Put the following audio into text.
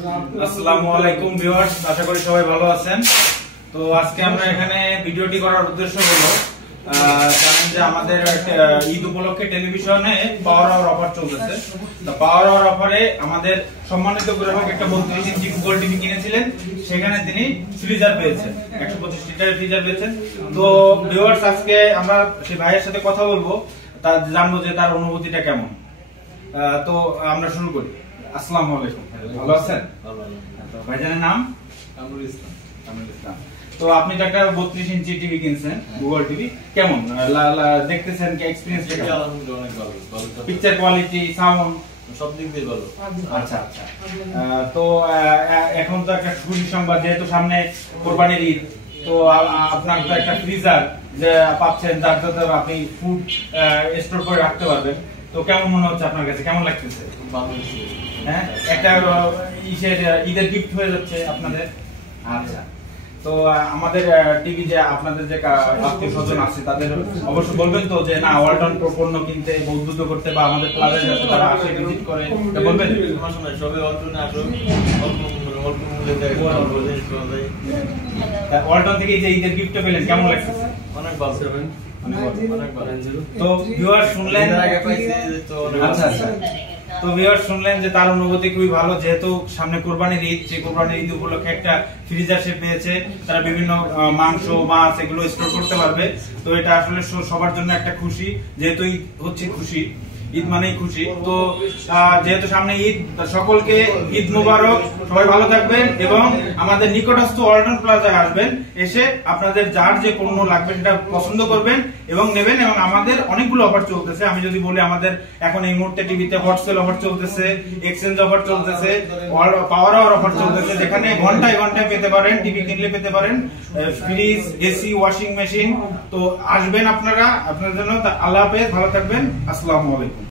আসসালামু আলাইকুম ভিউয়ার্স, আশা করি সবাই ভালো আছেন। তো আজকে আমরা এখানে ভিডিওটি করার উদ্দেশ্য হলো জানেন যে আমাদের ঈদ উপলক্ষে টেলিভিশনে পাওয়ার আওয়ার অফার চলতেছে। তো পাওয়ার আওয়ার অফারে আমাদের সম্মানিত গ্রাহক একটা 32 ইঞ্চি গুগল টিভি কিনেছিলেন, সেখানে তিনি ফ্রিজার পেয়েছেন, 125 লিটারের ফ্রিজার পেয়েছেন। তো ভিউয়ার্স, আজকে আমরা সেই ভাইয়ের সাথে কথা বলবো, তা জানবো যে তার অনুভূতিটা কেমন। তো আমরা শুরু করি। আসসালামু আলাইকুম, ভালো আছেন? ভাইজানের নাম? কামরুল ইসলাম। তো আপনি তো একটা 32 ইঞ্চি টিভি কিনছেন, গুগল টিভি, কেমন দেখতেছেন? কি এক্সপেরিয়েন্স? আলহামদুলিল্লাহ অনেক ভালো। পিকচার কোয়ালিটি, সাউন্ড সব দিক দিয়ে ভালো। আচ্ছা। তো এখন তো একটা খুশি সংবাদ, যেহেতু সামনে কোরবানির ঈদ, তো আপনার তো একটা ফ্রিজার যে পাচ্ছেন, যার সাথে আপনি ফুড স্টোর করে রাখতে পারবেন। তো কেমন মনে হচ্ছে আপনার কাছে, কেমন লাগতেছে? হ্যাঁ, একটা ঈদের গিফট হয়ে যাচ্ছে আপনাদের। আচ্ছা, তো আমাদের টিভি যে আপনাদের যে আত্মীয় স্বজন আছে তাদের অবশ্যই বলবেন তো যে না, ওয়ালটন পণ্য কিনতে, উদ্বুদ্ধ করতে, বা আমাদের প্লাজায় যাতে তারা আসে ভিজিট করে, বলবেন? সবাই ওয়ালটনে আসুন, অল্প মূল্যে দেয়, ওয়ালটন থেকে যে ঈদের গিফটটা পেলেন, কেমন লাগছে? অনেক ভালো। তো ভিউয়ার শুনলেন, আচ্ছা, তো ভিউয়ার শুনলেন যে তার অনুভূতি খুবই ভালো, যেহেতু সামনে কোরবানির ঈদ, যে কোরবানির ঈদ উপলক্ষে একটা ফ্রিজার সে পেয়েছে, তারা বিভিন্ন মাংস, মাছ এগুলো স্টোর করতে পারবে। তো এটা আসলে সবার জন্য একটা খুশি, যেহেতু ঈদ হচ্ছে খুশি, ঈদ মানেই খুশি। তো যেহেতু সামনে ঈদ, সকলকে ঈদ মুবারক, সবাই ভালো থাকবেন এবং আমাদের নিকটস্থ ওয়ালটন প্লাজায় আসবেন, এসে আপনাদের যার যে পণ্য লাগবে সেটা পছন্দ করবেন এবং নেবেন। এবং আমাদের অনেকগুলো অফার চলতেছে, আমি যদি বলি, আমাদের এখন এই মুহূর্তে টিভিতে হটসেল অফার চলতেছে, এক্সচেঞ্জ অফার চলতেছে, পাওয়ার আওয়ার অফার চলতেছে, যেখানে ঘন্টায় ঘন্টায় পেতে পারেন, টিভি কিনলে পেতে পারেন ফ্রিজ, এসি, ওয়াশিং মেশিন। তো আসবেন আপনারা, আপনাদের জন্য। আল্লাহ হাফেজ, ভালো থাকবেন। আসসালামু আলাইকুম।